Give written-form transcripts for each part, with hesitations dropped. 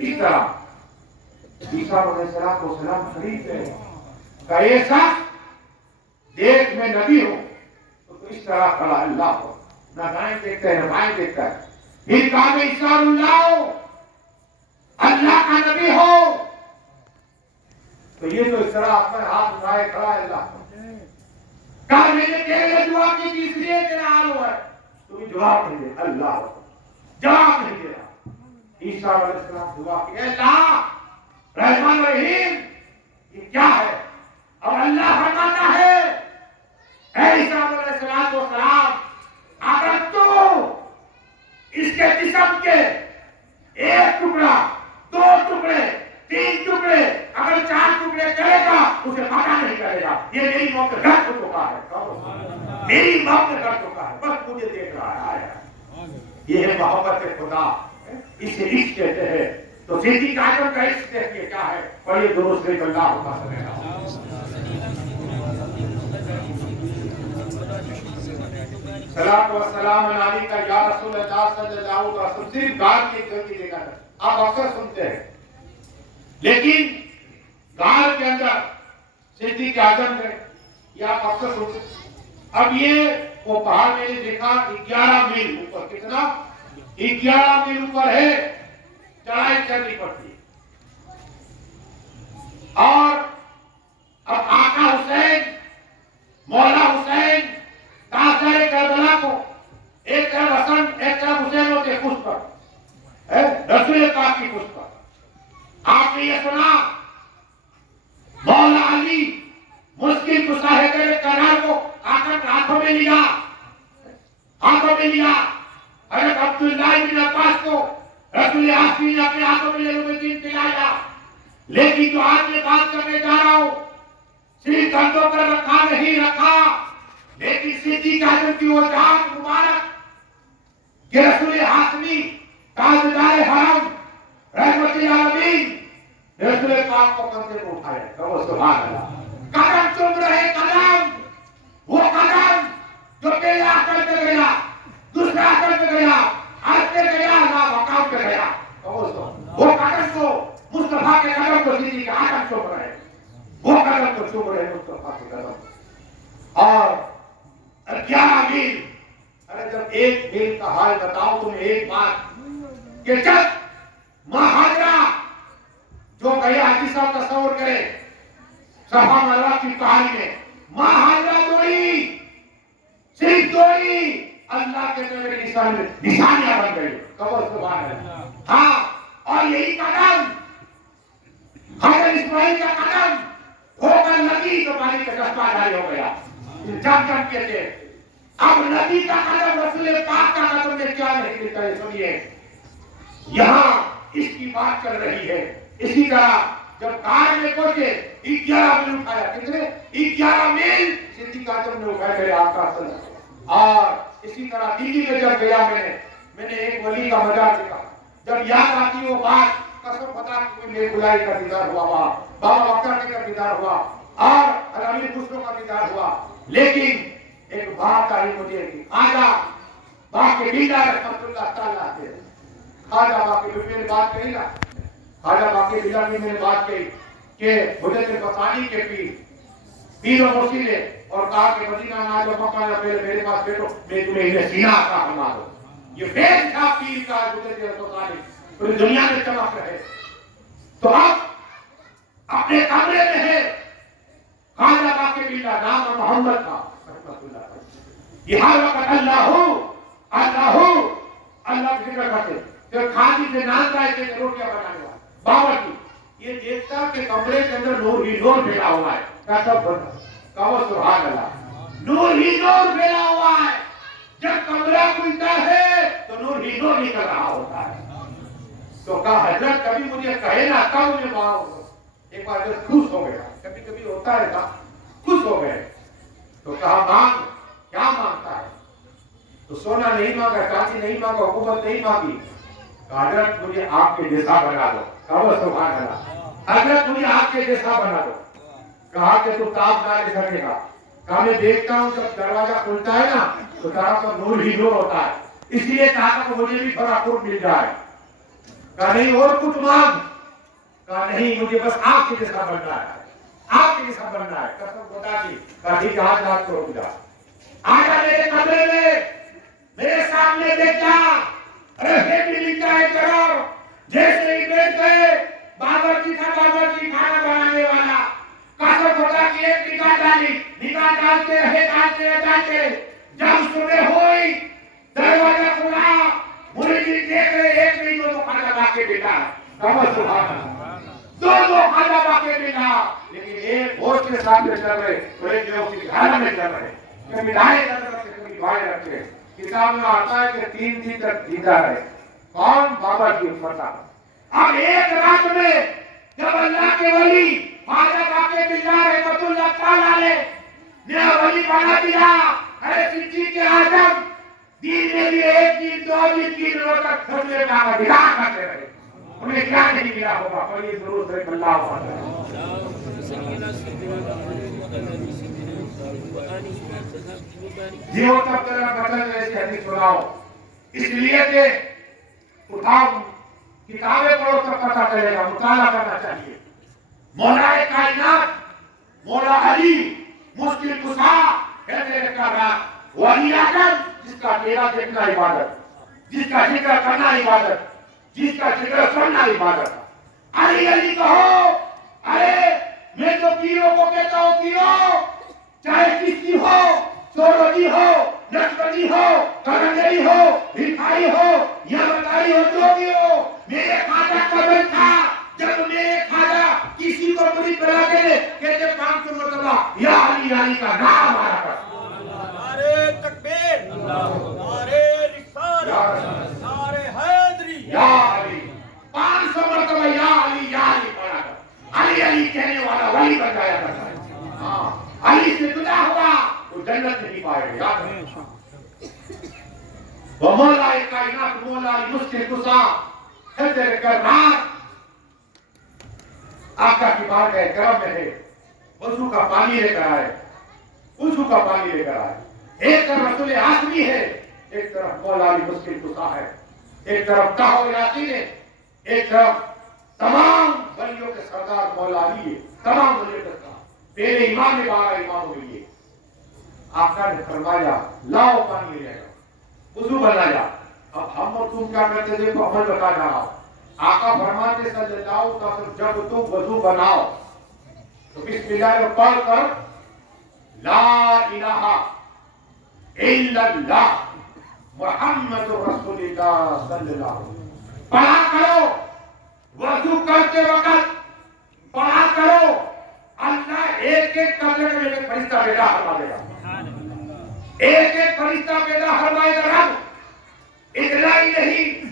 اس طرح عیسیٰ علیہ السلام خرید گئے کہ ایسا دیکھ میں نبی ہوں تو اس طرح کھڑا اللہ ہو، نہ دائیں دیکھتا ہے نہ بائیں دیکھتا ہے، پھر کہا میں عیسیٰ اللہ ہو، اللہ کا نبی ہو، تو یہ تو اس طرح اپنے ہاتھ اٹھائے کھڑا ہے اللہ کو، کہا میں نے تیرے لیے دعا کی تھی اس لیے تیرا حال ہوا ہے، تو جواب نہیں دے اللہ ہو، جواب نہیں دے رہا۔ عیسیٰ علیہ السلام دعا کی، اے اللہ رحمان رحیم یہ کیا ہے؟ اور اللہ فرماتا ہے اے عیسیٰ علیہ السلام اگر تو اس کے جسم کے ایک ٹکڑا، دو ٹکڑے، تین ٹکڑے، اگر 4 ٹکڑے کرے گا اسے پتہ نہیں کرے گا، یہ میری موت گھر ہو چکا ہے، میری موت گھر چکا ہے، بس مجھے دیکھ رہا ہے۔ یہ ہے محبت خدا، اسے عشق کہتے ہیں۔ تو صدیق اعظم کا عشق دیکھیے کیا ہے، اور یہ درود شریف اللہ کا سمیرا۔ صلاۃ و سلام علیک یا رسول اللہ صلی اللہ علیہ وسلم، صرف گار کی گلتی دیکھا تھا، آپ اکثر سنتے ہیں، لیکن گار کے اندر صدیق اعظم ہے یہ آپ اکثر سنتے ہیں۔ اب یہ وہ پہاڑ میں نے دیکھا 11 میل اوپر، کتنا؟ 11 میل اوپر ہے، چڑھائی چڑھنی پڑتی ہے، اور اب آقا حسین، مولا حسین تاثر کربلا کو ایک طرف حسن ایک طرف حسین ہوتے خوش پر رسول پاک کی خوش پر، آپ نے یہ سنا مولا علی مشکل مشاہدے قرار کو آقا ہاتھوں میں لیا، حضرت عبداللہ بن عباس کو رسول آسمی نے اپنے ہاتھوں میں دین پلایا، لیکن جو آج میں بات کرنے جا رہا ہوں صرف کندھوں پر رکھا نہیں رکھا، لیکن صدیق اعظم کی وہ ذات مبارک کہ رسول آسمی تاجدار حرم رحمت العالمین رسول پاک کو کندھے کو اٹھایا، سبحان اللہ، قدم چوم رہے قدم، وہ قدم جو پہلے آکر پہ گیا، دوسرا آکر پہ گیا، آج پہ گیا، نہ مقام پہ گیا، وہ قدم کو مصطفیٰ کے قدم کو صدیق اعظم چوم رہے، وہ قدم کو چوم رہے مصطفیٰ کے قدم، اور 11 میل، ارے جب 1 میل کا حال بتاؤ تمہیں ایک بات کہ جب ماں ہاجرہ جو گیا حدیث صاحب تصور کرے صحابہ مرہ کی کہانی میں، ماں ہاجرہ دوڑی، صرف دوڑی، اللہ کے نبی نشانیاں بن گئی، کہو سبحان اللہ، ہاں، اور یہی قدم حضرت اسماعیل کا قدم ہو کر لگی تو پانی کا چشمہ جاری ہو گیا، جم کے تھے، اب نبی کا قدم رسول پاک کا قدم نے کیا نہیں لکھا ہے، سنیے یہاں اس کی بات چل رہی ہے۔ اسی طرح جب کار میں پہنچے 11 میل اٹھایا، کتنے؟ 11 میل صدیق اعظم نے اٹھایا میرے آقا صلی اللہ علیہ وسلم۔ اور اسی طرح دلی میں جب گیا میں نے ایک ولی کا مزار دیکھا، جب یاد آتی وہ بات قسم خدا کی میرے بلائی کا دیدار ہوا، وہاں بابا بکر کا دیدار ہوا اور علامہ خسرو کا دیدار ہوا، لیکن ایک بات آئی مجھے کہ خواجہ باقی بیدار رحمت اللہ تعالیٰ سے، خواجہ باقی بھی میں نے بات کہی نا، خواجہ باقی بیدار بھی میں نے بات کہی کہ مجھے سے بتانی کے پیر و مرشد نے اور کہا کہ مدینہ میں آجو مکہ میرے پاس بیٹھو، میں تمہیں انہیں سینہ عطا فرما دو، یہ فیض تھا پیر کا مجھے سے بتانی پوری دنیا میں چمک رہے۔ تو اب اپنے کمرے میں ہے خواجہ باقی بیدار، نام محمد تھا، یہ ہر وقت اللہ کی ذکر کرتے، پھر کھادی سے نان رائے تھے روٹیاں بنانے والا بابا کی، یہ دیکھتا کہ کمرے کے اندر نور ہی نور پھیلا ہوا ہے، کیسا بنا، کہو سبحان اللہ، نور ہی نور پھیلا ہوا ہے، جب کمرہ کھلتا ہے تو نور ہی نور نکل رہا ہوتا ہے۔ تو کہا حضرت کبھی مجھے کہے نا تب مجھے باؤ، ایک بار جب خوش ہو گیا، کبھی کبھی ہوتا ہے نا خوش ہو گئے، تو کہا مانگ، کیا مانگتا ہے؟ تو سونا نہیں مانگا، چاندی نہیں مانگا، حکومت نہیں مانگی، حضرت مجھے آپ کے جیسا بنا دو، کہو سبحان اللہ، حضرت مجھے آپ کے جیسا بنا دو۔ کہا کہ تو تاب نہ لے سکے گا، کہا میں دیکھتا ہوں جب دروازہ کھلتا ہے نا تو طرف پر نور ہی نور ہوتا ہے، اس لیے کہا کہ مجھے بھی تھوڑا قرب مل جائے۔ کہا نہیں اور کچھ مانگ، کہا نہیں مجھے بس آپ کے جیسا بننا ہے، آپ کے جیسا بننا ہے، قسم خدا کی، کہا ٹھیک ہے ہاتھ ہاتھ کو رک جا، آجا میرے کمرے میں، میرے سامنے دیکھا، ارے بیٹی لکھا ہے کرو، جیسے ہی بیٹھ گئے، باورچی کھانا بنانے والا، قسم خدا کی ایک نگاہ ڈالی، نگاہ ڈالتے رہے، جب صبح ہوئی، دروازہ کھلا، مرغی دیکھ رہے، ایک نہیں دو کھانا لا کے بیٹا، سبحان اللہ، دو کھانا لا کے بیٹا، لیکن ایک ہوش کے ساتھ چل رہے، اور ایک جو کی گھر میں چل رہے، کبھی دائیں رکھتے، کبھی بائیں رکھتے، کتاب میں آتا ہے کہ 3 دن تک جیتا ہے، کون؟ بابا کی فتح۔ اب ایک رات میں جب اللہ کے ولی خواجہ باقی باللہ رحمۃ اللہ تعالی نے ولی بنا دیا، ارے صدیق اعظم دین میں بھی 1 دن 2 دن 3 روز تک خطبے کا احترام کرتے رہے، انہیں کیا نہیں ملا ہوگا، پر یہ ضرور ہے اللہ جیو تب تیرا مطلب ایسی حدیث سناؤ، اس لیے کہ اٹھاؤ کتابیں پڑھو تب پتہ چلے گا، مطالعہ کرنا چاہیے۔ مولا کائنات مولا علی مشکل کشا کہتے ہیں کہ ولی اعظم جس کا چہرہ دیکھنا عبادت، جس کا ذکر کرنا عبادت، جس کا ذکر سننا عبادت، علی علی کہو، ارے میں تو پیروں کو کہتا ہوں پیروں، چاہے کس کی ہو، سورجی ہو، نقشبندی ہو، کرنگری ہو، بھکاری ہو یا مداری ہو، جو بھی ہو، میرے خواجہ کا بل تھا، جب میرے خواجہ کسی کو مرید بنا کے کہتے 500 مرتبہ یا علی علی کا نام آیا کر، نعرے تکبیر، نعرے رسالت، نعرے حیدری، یا علی 500 مرتبہ یا علی پڑھا کر، علی علی کہنے والا ولی بن جایا کرتا ہے۔ ہاں علی سے جدا ہوا وہ جنت نہیں پائے گا، یاد رکھنا۔ وہ مولا کائنات مولا مشکل کشا حیدر کرار آقا کی بات ہے، کرم میں ہے، وضو کا پانی لے کر آئے، وضو کا پانی لے کر آئے، ایک طرف رسول آسمی ہے، ایک طرف مولا علی مشکل کشا ہے، ایک طرف کہو یاسین ہے، ایک طرف تمام ولیوں کے سردار مولا علی ہے، تمام ولیوں کے سردار، پہلے امام نے 12 اماموں کے لیے آقا نے فرمایا لاؤ پانی لے آؤ، وضو بنایا۔ اب ہم اور تم کیا کرتے تھے تو عمل بتا جا رہا ہوں، آقا فرماتے صلی اللہ علیہ وسلم جب تم وضو بناؤ تو بسم اللہ میں پڑھ کر لا الہ الا اللہ محمد رسول اللہ صلی اللہ علیہ وسلم پڑھا کرو، وضو کرتے وقت پڑھا کرو، اللہ ایک ایک قطرے میں ایک فرشتہ پیدا فرما دے گا، ایک ایک فرشتہ پیدا فرمائے گا رب۔ اتنا ہی نہیں،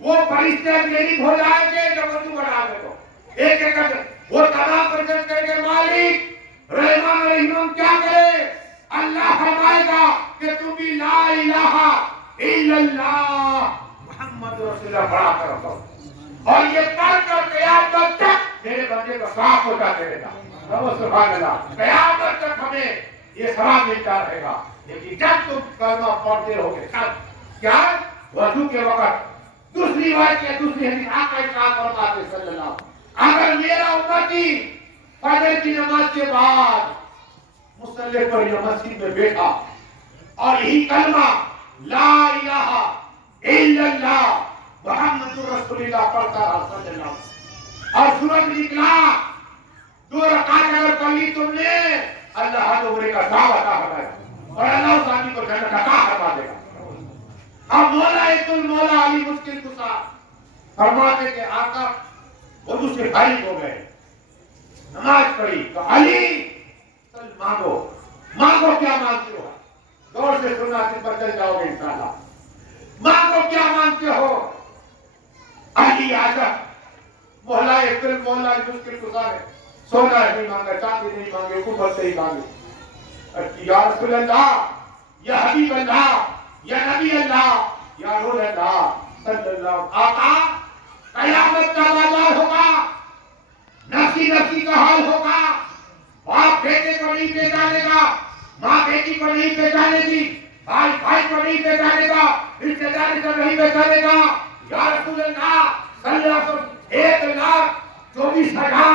وہ فرشتے میری ہو جائیں گے جب وضو بنا دے تو ایک ایک کر وہ تمام فرشتے کہیں گے مالک رحمان رحیم کیا کرے، اللہ فرمائے گا کہ تم بھی لا الہ الا اللہ محمد رسول اللہ پڑھا کرو، اور یہ پڑھ کر قیامت تک میرے بندے کا صاف ہو جاتے رہے گا، سبحان اللہ، قیامت تک ہمیں یہ ثواب ملتا رہے گا۔ لیکن جب تم کلمہ پڑھتے رہو گے تب کیا وضو کے وقت دوسری بات ہے، دوسری حدیث آقا ارشاد فرماتے صلی اللہ علیہ وسلم اگر میرا امتی فجر کی نماز کے بعد مصلی پر یا مسجد میں بیٹھا اور یہی کلمہ لا الہ الا اللہ محمد رسول اللہ پڑھتا رہا صلی اللہ علیہ وسلم اور سورج نکلا 2 رکعت اگر پڑھی تم نے اللہ ہر عمرے کا ثواب عطا فرمائے اور اللہ اس آدمی کو جنت عطا فرما دے گا۔ اب مولا علی مشکل کشا فرماتے کہ آقا وضو سے فارغ ہو گئے، نماز پڑھی تو علی چل مانگو کیا مانگتے ہو، دور سے سننا سے پر چل جاؤ گے انشاءاللہ، مانگو کیا مانگتے ہو، علی اعظم مولا مشکل کشا ہے، سونا نہیں مانگا، چاندی نہیں مانگے، حکومت نہیں مانگے، یا رسول اللہ یا حبیب اللہ یا نبی اللہ یا رسول اللہ صلی اللہ علیہ وسلم، آقا قیامت کا بازار ہوگا، نفسی نفسی کا حال ہوگا، باپ بیٹے کو نہیں پہچانے گا، ماں بیٹی کو نہیں پہچانے گی، بھائی بھائی کو نہیں پہچانے گا، رشتے داری کو نہیں پہچانے گا، یا رسول اللہ صلی اللہ 24,000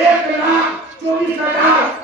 1,24,000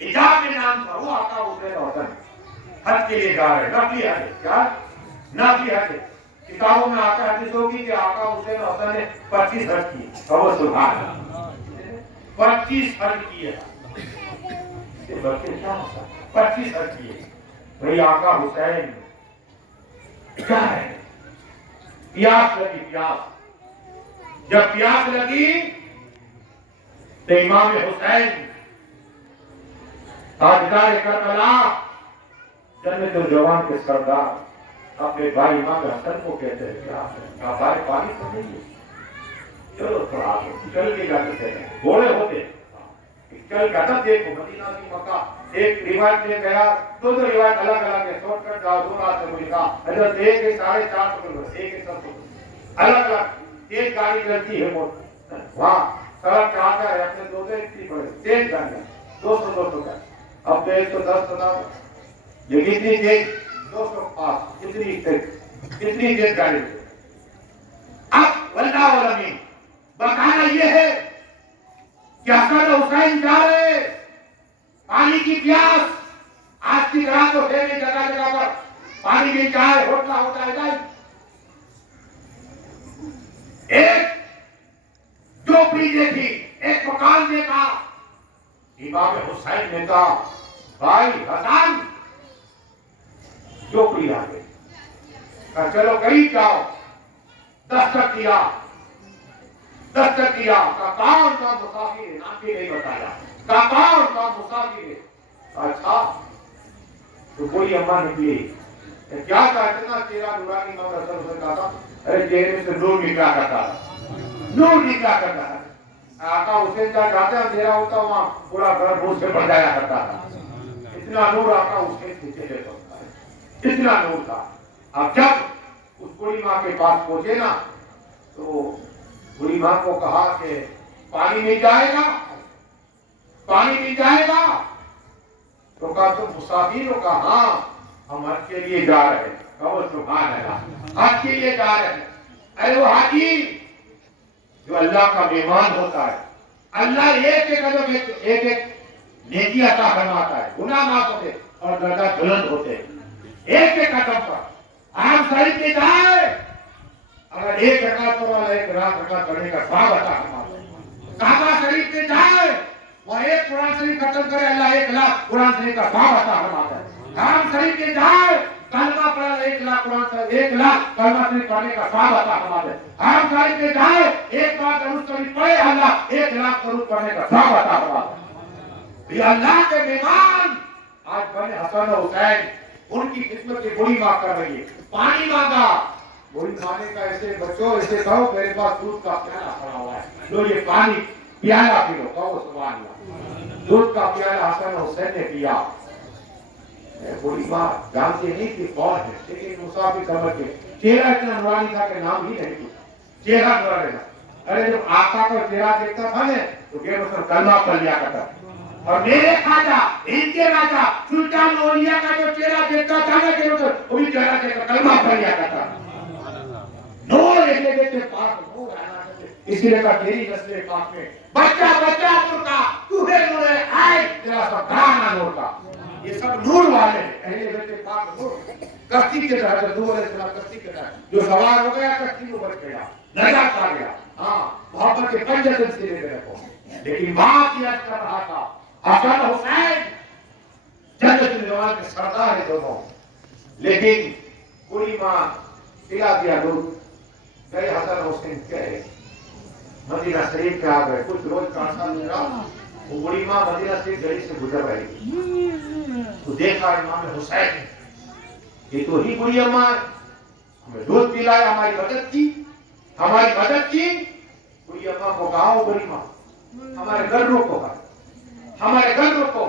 حجاب میں نام تھا، وہ آقا حسین حسن حج کے لیے جا رہے ہیں، نفلی حج ہے، کیا نفلی حج ہے۔ کتابوں میں آقا حدیث ہوگی کہ آقا حسین حسن نے 25 حج کی، اور سبحان اللہ 25 حج کیے، 25 حج کیے۔ بھئی آقا حسین کیا ہے؟ پیاس لگی، پیاس، جب پیاس لگی تو امام حسین تاجدار کربلا، جنت الجوان کے سردار، اپنے بھائی امام حسن کو کہتے ہیں کیا بھائی پانی تو نہیں ہے، چلو تھوڑا چل کے جاتے تھے، گھوڑے ہوتے چل کا تب دیکھو مدینہ کی مکہ، ایک روایت میں گیا، دو روایت الگ الگ ہے، شارٹ کٹ جاؤ، دو رات سے مجھے کہا حضرت ایک ہے 450 کلومیٹر، ایک ہے 700 الگ الگ، تیز گاڑی چلتی ہے وہاں سڑک پہ آتا ہے، اپنے دو اتنی بڑے تیز گاڑیاں 200 کا، اب تو 110 بتاؤ، یہ کتنی تیز 205، کتنی تیز گاڑی ہے۔ اب واللہ علمی بتانا یہ ہے کہ حسن حسین جا رہے، پانی کی پیاس، آج کی رات تو ہے نہیں، جگہ جگہ پر پانی کی چاہے ہوٹلا ہوتا ہے جائے، ایک جھوپڑی دیکھی، ایک مکان دیکھا، امام حسین نے کہا بھائی حسن، جھوپڑی آ گئی، کہا چلو قریب جاؤ، دستک کیا، کہا کون کا مسافر ہے، نام بھی نہیں بتایا، کہا کون کا مسافر ہے، اچھا تو کوئی اماں نکلی، کیا کہتے نا تیرا نورانی امام حسن حسین کہا تھا، ارے چہرے میں سے نور نکلا کرتا تھا، نور نکلا کرتا تھا، آقا حسین کا جاتے ہیں اندھیرا ہوتا وہاں پورا گھر نور سے بڑھ جایا کرتا تھا، اتنا نور آقا حسین کے چہرے پر تھا، اتنا نور تھا۔ اب جب اس بڑی ماں کے پاس پہنچے نا تو بڑی ماں کو کہا کہ پانی مل جائے گا، پانی مل جائے گا، تو کہا تم مسافر ہو، کہا ہاں ہم حج کے لیے جا رہے ہیں، کہو سبحان اللہ، حج کے لیے جا رہے ہیں۔ اے وہ حاجی جو اللہ کا مہمان ہوتا ہے، اللہ ایک ایک نیکی عطا فرماتا ہے، گناہ معاف ہوتے اور درجات بلند ہوتے ہیں، ایک ایک قدم پر آپ شریف میں جائے، اگر ایک رکعت پر والا ایک رکعت پڑھنے کا ثواب عطا فرماتا ہے، کعبہ شریف میں جائے وہ ایک قرآن شریف ختم کرے، اللہ 1,00,000 قرآن شریف کا ثواب عطا فرماتا ہے، حرم شریف میں جائے کلمہ پڑھا 1,00,000 قرآن شریف 1,00,000 کلمہ شریف پڑھنے کا ثواب عطا فرماتا ہے، حرم شریف میں جائے ایک بار درود شریف پڑھے، اللہ 1,00,000 درود پڑھنے کا ثواب عطا فرماتا ہے۔ یہ اللہ کے مہمان آج بنے حسن و حسین، ان کی خدمت کی بڑی ماں کر رہی ہے، پانی مانگا، بڑی ماں نے کہا ایسے بچوں ایسے کہو میرے پاس دودھ کا پیالہ پڑا ہوا ہے، لو یہ پانی پیالہ پی لو، کہو سبحان اللہ، دودھ کا پیالہ حسن حسین نے پیا۔ بڑی ماں جانتی نہیں کہ کون ہے، لیکن مسافر سمجھ کے چہرہ اتنا نورانی تھا کہ نام ہی نہیں کیا، چہرہ نورانی تھا، ارے جب آقا کا چہرہ دیکھتا تھا نا تو کہ مثلا کلمہ پڑھ لیا کرتا، اور میرے خواجہ ان کے راجہ سلطان اولیاء کا جو چہرہ دیکھتا تھا نا کہ وہ بھی چہرہ دیکھ کر کلمہ پڑھ لیا کرتا، نور ایسے دیکھتے پاک نور آنا کرتے، اسی لیے کہا تیری نسل پاک میں بچہ بچہ نور کا، تو ہے نور آئے تیرا سب گھرانا نور کا، یہ سب نور والے ہیں، اہل بیت پاک نور، کشتی کے طرح نور علیہ السلام کشتی کے طرح جو سوار ہو گیا کشتی میں بچ گیا، نجات پا گیا، ہاں محبت کے پنجتن سے لے رکھو، لیکن بات یہ کر رہا تھا حسن حسین جنت الجوان کے سردار ہیں دونوں، لیکن بڑی ماں پلا دیا دودھ، گئے حسن حسین کہے مدینہ شریف میں آ گئے، کچھ روز کا عرصہ گزرا، وہ بڑی ماں مدینہ شریف گلی سے گزر رہی تھی، تو دیکھا امام حسین یہ تو ہی بڑی اماں ہے، ہمیں دودھ پلایا، ہماری مدد کی، بڑی اماں کو کہا ہو بڑی ماں ہمارے گھر روکو، ہمارے گھر روکو،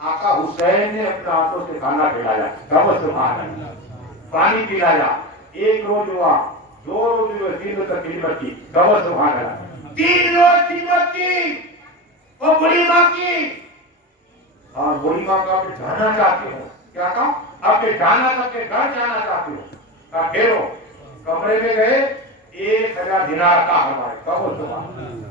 آقا حسین نے اپنے ہاتھوں سے کھانا کھلایا، سبحان اللہ، پانی پلایا، ایک روز ہوا، 2 روز ہوئے، 3 روز تک خدمت کی، سبحان اللہ، 3 روز خدمت کی وہ بڑی ماں کی، اور بڑی ماں کا اپنے جانا چاہتے ہو، کیا کہا اپنے جانا اپنے گھر جانا چاہتے ہو، کہا پھیرو، کمرے میں گئے 1,000 دینار کا ہمارے، سبحان اللہ،